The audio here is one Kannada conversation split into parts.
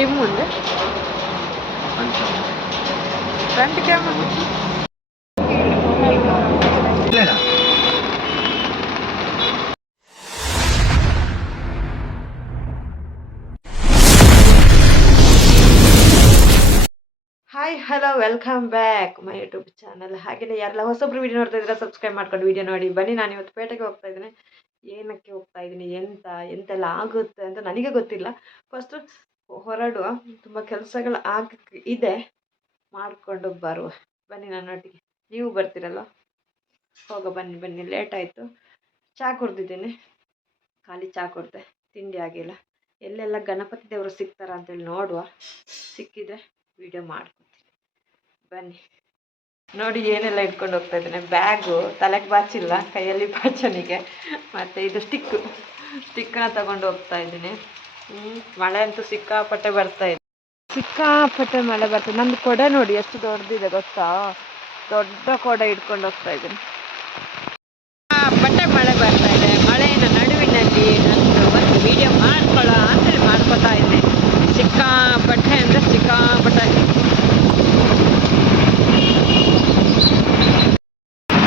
ಡಿಮ್ ఉంది front camera hi hello welcome back my YouTube channel ಹಾಗೆಯೇ ಯಾರೆಲ್ಲ ಹೊಸಬ್ರು ವಿಡಿಯೋ ನೋಡ್ತಾ ಇದ್ರೆ ಸಬ್ಸ್ಕ್ರೈಬ್ ಮಾಡ್ಕೊಂಡು ವಿಡಿಯೋ ನೋಡಿ ಬನ್ನಿ ನಾನು ಇವತ್ತು ಪೇಟೆಗೆ ಹೋಗ್ತಾ ಇದ್ದೀನಿ ಏನಕ್ಕೆ ಹೋಗ್ತಾ ಇದ್ದೀನಿ ಎಂತ ಎಂತೆಲ್ಲ ಆಗುತ್ತೆ ಅಂತ ನನಗೆ ಗೊತ್ತಿಲ್ಲ ಫಸ್ಟು ಹೊರಡುವ ತುಂಬ ಕೆಲಸಗಳು ಆಗಕ್ಕೆ ಇದೆ ಮಾಡಿಕೊಂಡು ಬರುವ. ಬನ್ನಿ ನನ್ನೊಟ್ಟಿಗೆ. ನೀವು ಬರ್ತೀರಲ್ಲ ಹೋಗ ಬನ್ನಿ ಬನ್ನಿ. ಲೇಟ್ ಆಯಿತು. ಚಹಾ ಕುಡ್ದಿದ್ದೀನಿ. ಖಾಲಿ ಚಹಾ ಕುಡ್ದೆ. ತಿಂಡಿ ಆಗಿಲ್ಲ. ಎಲ್ಲೆಲ್ಲ ಗಣಪತಿ ದೇವರು ಸಿಗ್ತಾರ ಅಂತೇಳಿ ನೋಡುವ. ಸಿಕ್ಕಿದ್ರೆ ವಿಡಿಯೋ ಮಾಡ್ಕೊತೀನಿ. ಬನ್ನಿ. ನೋಡಿ ಏನೆಲ್ಲ ಇಟ್ಕೊಂಡು ಹೋಗ್ತಾ ಇದ್ದೇನೆ. ಬ್ಯಾಗು, ತಲೆಗೆ ಬಾಚಿಲ್ಲ ಕೈಯಲ್ಲಿ ಬಾಚನಿಗೆ ಮತ್ತು ಇದು ಸ್ಟಿಕ್ಕು ಸ್ಟಿಕ್ಕನ್ನ ತಗೊಂಡು ಹೋಗ್ತಾ ಇದ್ದೀನಿ. ಮಳೆ ಅಂತೂ ಸಿಕ್ಕಾಪಟ್ಟೆ ಬರ್ತಾ ಇದೆ. ಸಿಕ್ಕಾಪಟ್ಟೆ ಮಳೆ ಬರ್ತದೆ ನಂದು ಕೊಡೆ ನೋಡಿ ಎಷ್ಟು ದೊಡ್ಡದಿದೆ ಗೊತ್ತಾ? ದೊಡ್ಡ ಕೊಡೆ ಇಟ್ಕೊಂಡು ಹೋಗ್ತಾ ಇದ್ದೀನಿ. ಸಿಕ್ಕಾಪಟ್ಟೆ ಮಳೆ ಬರ್ತಾ ಇದೆ. ಮಳೆಯ ನಡುವಿನಲ್ಲಿ ನಾನು ಒಂದು ವಿಡಿಯೋ ಮಾಡ್ಕೊಳ್ಳೋ ಅಂತೇಳಿ ಮಾಡ್ಕೊತಾ ಇದ್ದೆ. ಸಿಕ್ಕಾಪಟ್ಟೆ ಅಂದರೆ ಸಿಕ್ಕಾಪಟ್ಟೆ.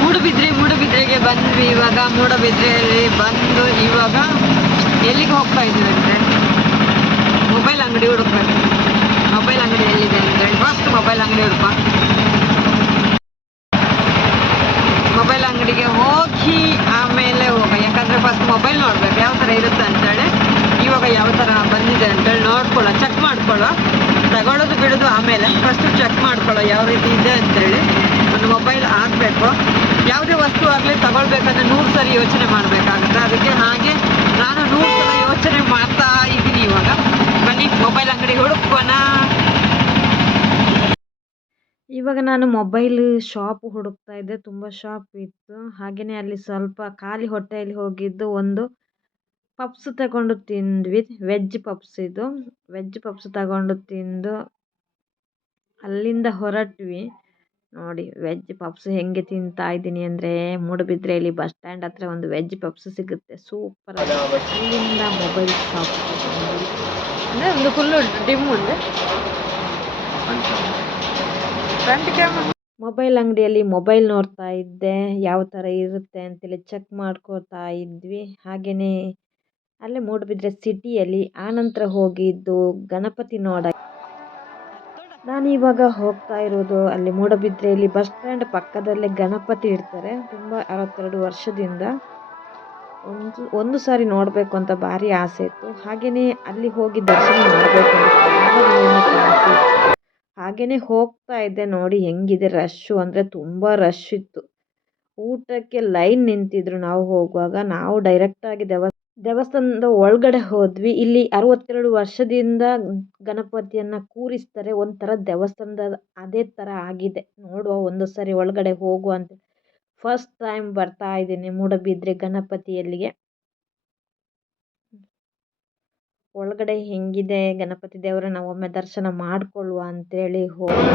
ಮೂಡುಬಿದ್ರೆ ಮೂಡುಬಿದ್ರೆಗೆ ಬಂದ್ವಿ ಇವಾಗ ಮೂಡುಬಿದ್ರೆಯಲ್ಲಿ ಬಂದು ಇವಾಗ ಎಲ್ಲಿಗೆ ಹೋಗ್ತಾ ಇದ್ದೀವಿ ಅಂದರೆ? ಮೊಬೈಲ್ ಅಂಗಡಿ ಹುಡುಕ್ಬೇಕು ಮೊಬೈಲ್ ಅಂಗಡಿ ಎಲ್ಲಿದೆ ಅಂತೇಳಿ ಫಸ್ಟ್ ಮೊಬೈಲ್ ಅಂಗಡಿ ಹುಡುಕ. ಮೊಬೈಲ್ ಅಂಗಡಿಗೆ ಹೋಗಿ ಆಮೇಲೆ ಹೋಗ. ಯಾಕಂದರೆ ಫಸ್ಟ್ ಮೊಬೈಲ್ ನೋಡ್ಬೇಕು. ಯಾವ ಥರ ಇರುತ್ತೆ ಅಂತೇಳಿ ಇವಾಗ ಯಾವ ಥರ ಬಂದಿದೆ ಅಂತೇಳಿ ನೋಡ್ಕೊಳ್ಳೋ ಚೆಕ್ ಮಾಡ್ಕೊಳ್ಳೋ. ತಗೊಳ್ಳೋದು ಬಿಡೋದು ಆಮೇಲೆ ಫಸ್ಟ್ ಚೆಕ್ ಮಾಡ್ಕೊಳ್ಳೋ ಯಾವ ರೀತಿ ಇದೆ ಅಂತೇಳಿ ಒಂದು ಮೊಬೈಲ್ ಆಗಬೇಕು ಯಾವುದೇ ವಸ್ತು ಆಗಲಿ ತಗೊಳ್ಬೇಕಂದ್ರೆ ನೂರು ಸರಿ ಯೋಚನೆ ಮಾಡಬೇಕಾಗುತ್ತೆ. ಅದಕ್ಕೆ ಹಾಗೆ ನಾನು ನೂರು ಸಲ ಯೋಚನೆ ಮಾಡ್ತಾ ಇದ್ದೀನಿ ಇವಾಗ. ಮೊಬೈಲ್ ಅಂಗಡಿ ಹುಡುಕೋಣ ಇವಾಗ ನಾನು ಮೊಬೈಲ್ ಶಾಪ್ ಹುಡುಕ್ತಾ ಇದ್ದೆ, ತುಂಬ ಶಾಪ್ ಇತ್ತು. ಹಾಗೆಯೇ ಅಲ್ಲಿ ಸ್ವಲ್ಪ ಖಾಲಿ ಹೊಟ್ಟೆಯಲ್ಲಿ ಹೋಗಿದ್ದು ಒಂದು ಪಪ್ಸ್ ತಗೊಂಡು ತಿಂದ್ವಿ ವೆಜ್ ಪಪ್ಸ್ ಇದು. ವೆಜ್ ಪಪ್ಸ್ ತಗೊಂಡು ತಿಂದು ಅಲ್ಲಿಂದ ಹೊರಟ್ವಿ. ನೋಡಿ ವೆಜ್ ಪಪ್ಸ್ ಹೆಂಗೆ ತಿಂತಾ ಇದ್ದೀನಿ ಅಂದರೆ ಮೂಡುಬಿದ್ರೆಯಲ್ಲಿ ಬಸ್ ಸ್ಟ್ಯಾಂಡ್ ಹತ್ರ ಒಂದು ವೆಜ್ ಪಪ್ಸ್ ಸಿಗುತ್ತೆ. ಸೂಪರ್ ಅಲ್ಲಿಂದ ಮೊಬೈಲ್ ಶಾಪ್ ಅಂದರೆ ಒಂದು ಫುಲ್ಲು ಡಿಮ್ ఉంది ಫ್ರಂಟ್ ಕ್ಯಾಮ್ರಾ ಮೊಬೈಲ್ ಅಂಗಡಿಯಲ್ಲಿ ಮೊಬೈಲ್ ನೋಡ್ತಾ ಇದ್ದೆ. ಯಾವ ಥರ ಇರುತ್ತೆ ಅಂತೇಳಿ ಚೆಕ್ ಮಾಡ್ಕೋತಾ ಇದ್ವಿ. ಹಾಗೆಯೇ ಅಲ್ಲೇ ಮೂಡುಬಿದ್ರೆ ಸಿಟಿಯಲ್ಲಿ ಆನಂತರ ಹೋಗಿದ್ದು ಗಣಪತಿ ನೋಡ ನಾನು ಇವಾಗ ಹೋಗ್ತಾ ಇರೋದು ಅಲ್ಲಿ ಮೂಡಬಿದ್ರೆಯಲ್ಲಿ ಬಸ್ ಸ್ಟ್ಯಾಂಡ್ ಪಕ್ಕದಲ್ಲೇ ಗಣಪತಿ ಇಡ್ತಾರೆ ತುಂಬ ಅರವತ್ತೆರಡು ವರ್ಷದಿಂದ ಒಂದು ಒಂದು ಸಾರಿ ನೋಡಬೇಕು ಅಂತ ಭಾರಿ ಆಸೆ ಇತ್ತು. ಹಾಗೆಯೇ ಅಲ್ಲಿ ಹೋಗಿ ದರ್ಶನ ಮಾಡಬೇಕು ಹಾಗೆಯೇ ಹೋಗ್ತಾ ಇದ್ದೆ ನೋಡಿ, ಹೆಂಗಿದೆ ರಶ್ಶು ಅಂದರೆ ತುಂಬ ರಶ್ ಇತ್ತು. ಊಟಕ್ಕೆ ಲೈನ್ ನಿಂತಿದ್ರು ನಾವು ಹೋಗುವಾಗ. ನಾವು ಡೈರೆಕ್ಟಾಗಿ ದೇವ ದೇವಸ್ಥಾನದ ಒಳಗಡೆ ಹೋದ್ವಿ. ಇಲ್ಲಿ ಅರವತ್ತೆರಡು ವರ್ಷದಿಂದ ಗಣಪತಿಯನ್ನು ಕೂರಿಸ್ತಾರೆ. ಒಂಥರ ದೇವಸ್ಥಾನದ ಅದೇ ಥರ ಆಗಿದೆ. ನೋಡುವ ಒಂದು ಸರಿ ಒಳಗಡೆ ಹೋಗುವ ಅಂತ. ಫಸ್ಟ್ ಟೈಮ್ ಬರ್ತಾ ಇದ್ದೀನಿ ಮೂಡಬಿದ್ರೆ ಗಣಪತಿಯಲ್ಲಿಗೆ. ಒಳಗಡೆ ಹೆಂಗಿದೆ ಗಣಪತಿ ದೇವರನ್ನ ಒಮ್ಮೆ ದರ್ಶನ ಮಾಡಿಕೊಳ್ಳುವ ಅಂತೇಳಿ ಹೋಗಿ.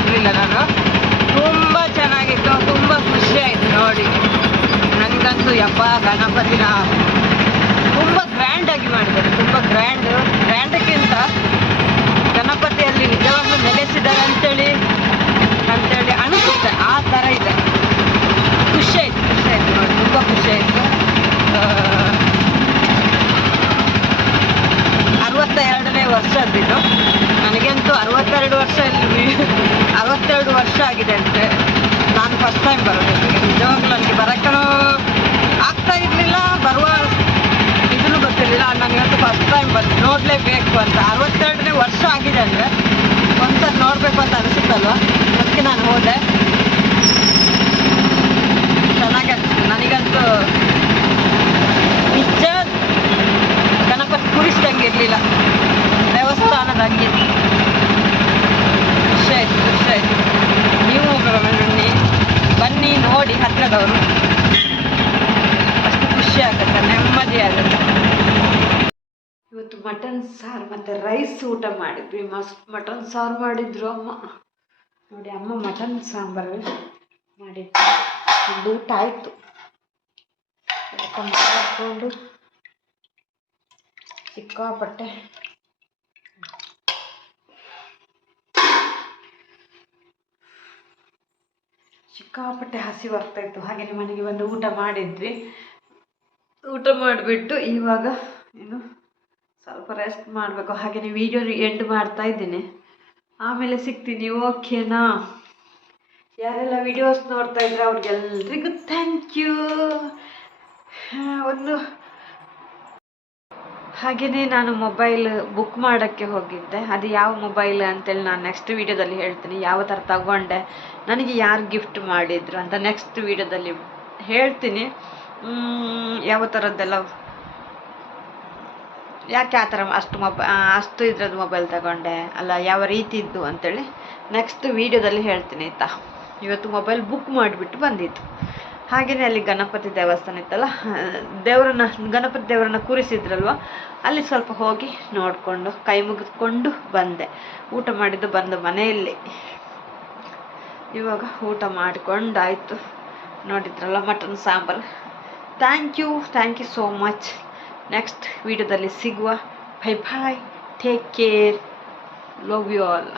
ಹೋಗಿರ್ಲಿಲ್ಲ ನಾನು. ತುಂಬ ಚೆನ್ನಾಗಿತ್ತು, ತುಂಬ ಖುಷಿಯಾಯಿತು ನೋಡಿ. ನನಗಂತೂ ಯಪ್ಪ ಗಣಪತಿನ ತುಂಬ ಗ್ರ್ಯಾಂಡಾಗಿ ಮಾಡಿದ್ದಾರೆ, ತುಂಬ ಗ್ರ್ಯಾಂಡ್ ಗ್ರ್ಯಾಂಡಕ್ಕಿಂತ ಗಣಪತಿಯಲ್ಲಿ ನಿಜವಾಗ್ಲೂ ನೆಲೆಸಿದ್ದಾರೆ ಅಂತೇಳಿ ಅಂತೇಳಿ ಅನಿಸುತ್ತೆ, ಆ ಥರ ಇದೆ ಖುಷಿ ಆಯ್ತು ಖುಷಿ ಆಯ್ತು ನೋಡಿ ತುಂಬ ಖುಷಿ ಆಯಿತು ಅರವತ್ತ ಎರಡನೇ ವರ್ಷದ್ದಿದ್ದು ನನಗಂತೂ ಅರವತ್ತೆರಡು ವರ್ಷ ಇಲ್ಲಿ ಅರವತ್ತೆರಡು ವರ್ಷ ಆಗಿದೆ ಅಂತೆ ನಾನು ಫಸ್ಟ್ ಟೈಮ್ ಬರೋದು ಇಲ್ಲಿಗೆ ನಿಜವಾಗ್ಲೂ ನನಗೆ ಬರೋಕ್ಕೂ ಆಗ್ತಾ ಇರಲಿಲ್ಲ ಬರುವ ಇದನ್ನು ಗೊತ್ತಿರಲಿಲ್ಲ ನನಗಂತೂ ಫಸ್ಟ್ ಟೈಮ್ ಬಂದು ನೋಡಲೇಬೇಕು ಅಂತ. ಅರವತ್ತೆರಡನೇ ವರ್ಷ ಆಗಿದೆ ಅಂದರೆ ಒಂದ್ಸರಿ ನೋಡಬೇಕು ಅಂತ ಅನಿಸುತ್ತಲ್ವ? ಅದಕ್ಕೆ ನಾನು ಹೋದೆ. ಚೆನ್ನಾಗಿ ಅನಿಸ್ತು ನನಗಂತೂ ನಿಜ ಗಣಪತಿ ಕುರಿಸ್ದಂಗೆ ಇರಲಿಲ್ಲ ದೇವಸ್ಥಾನದಂಗೆ ಖುಷಿ ಆಯ್ತು ಖುಷಿ ಆಯ್ತು ನೀವು ಒಮ್ಮೆ ಬನ್ನಿ ಬನ್ನಿ ನೋಡಿ ಹತ್ರದವರು ಅಷ್ಟು ಖುಷಿ ಆಗುತ್ತೆ ನೆಮ್ಮದಿ ಆಗುತ್ತೆ ಇವತ್ತು ಮಟನ್ ಸಾರು, ಮತ್ತು ರೈಸ್ ಊಟ ಮಾಡಿದ್ವಿ. ಮಸ್, ಮಟನ್ ಸಾರು ಮಾಡಿದ್ರು ಅಮ್ಮ. ನೋಡಿ ಅಮ್ಮ ಮಟನ್ ಸಾಂಬಾರು ಮಾಡಿದ್ವಿ ಒಂದು ಊಟ ಆಯಿತು. ಮಾಡಿಕೊಂಡು ಸಿಕ್ಕಾಪಟ್ಟೆ ಸಿಕ್ಕಾಪಟ್ಟೆ ಹಾಗೆ ಹಾಗೆಯೇ ಮನೆಗೆ ಬಂದು ಊಟ ಮಾಡಿದ್ವಿ. ಊಟ ಮಾಡಿಬಿಟ್ಟು ಇವಾಗ ಏನು ಸ್ವಲ್ಪ ರೆಸ್ಟ್ ಮಾಡಬೇಕು ಹಾಗೆಯೇ ವಿಡಿಯೋ ಎಂಡ್ ಮಾಡ್ತಾ ಇದ್ದೀನಿ. ಆಮೇಲೆ ಸಿಗ್ತೀನಿ. ಓಕೆನಾ ಯಾರೆಲ್ಲ ವಿಡಿಯೋಸ್ ನೋಡ್ತಾ ಇದ್ರೆ ಅವ್ರಿಗೆಲ್ರಿಗೂ ಥ್ಯಾಂಕ್ ಯು ಒಂದು ಹಾಗೆಯೇ ನಾನು ಮೊಬೈಲ್ ಬುಕ್ ಮಾಡೋಕ್ಕೆ ಹೋಗಿದ್ದೆ. ಅದು ಯಾವ ಮೊಬೈಲ್ ಅಂತೇಳಿ ನಾನು ನೆಕ್ಸ್ಟ್ ವೀಡಿಯೋದಲ್ಲಿ ಹೇಳ್ತೀನಿ. ಯಾವ ಥರ ತಗೊಂಡೆ, ನನಗೆ ಯಾರು ಗಿಫ್ಟ್ ಮಾಡಿದ್ರು ಅಂತ ನೆಕ್ಸ್ಟ್ ವೀಡಿಯೋದಲ್ಲಿ ಹೇಳ್ತೀನಿ. ಯಾವ ಥರದ್ದೆಲ್ಲ ಯಾಕೆ ಆ ಥರ ಅಷ್ಟು ಮೊಬ ಅಷ್ಟು ಇದ್ರದ್ದು ಮೊಬೈಲ್ ತಗೊಂಡೆ? ಅಲ್ಲ, ಯಾವ ರೀತಿ ಇದ್ದು ಅಂತೇಳಿ ನೆಕ್ಸ್ಟ್ ವೀಡಿಯೋದಲ್ಲಿ ಹೇಳ್ತೀನಿ ಆಯಿತಾ? ಇವತ್ತು ಮೊಬೈಲ್ ಬುಕ್ ಮಾಡಿಬಿಟ್ಟು ಬಂದಿತ್ತು ಹಾಗೆಯೇ ಅಲ್ಲಿ ಗಣಪತಿ ದೇವಸ್ಥಾನ ಇತ್ತಲ್ಲ, ದೇವರನ್ನ, ಗಣಪತಿ ದೇವರನ್ನ ಕೂರಿಸಿದ್ರಲ್ವ? ಅಲ್ಲಿ ಸ್ವಲ್ಪ ಹೋಗಿ ನೋಡಿಕೊಂಡು, ಕೈ ಮುಗಿದ್ಕೊಂಡು ಬಂದೆ. ಊಟ ಮಾಡಿದ್ದು ಬಂದು ಮನೆಯಲ್ಲಿ. ಇವಾಗ ಊಟ ಮಾಡಿಕೊಂಡಾಯಿತು. ನೋಡಿದ್ರಲ್ಲ, mutton sambar. Thank you thank you so much next ವಿಡಿಯೋದಲ್ಲಿ ಸಿಗುವ bye bye take care love you all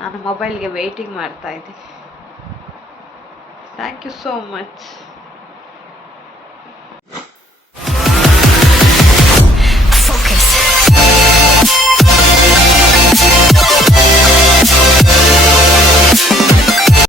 ನಾನು ಮೊಬೈಲ್ಗೆ ಮಾಡ್ತಾ ಇದ್ದೀನಿ. Thank you so much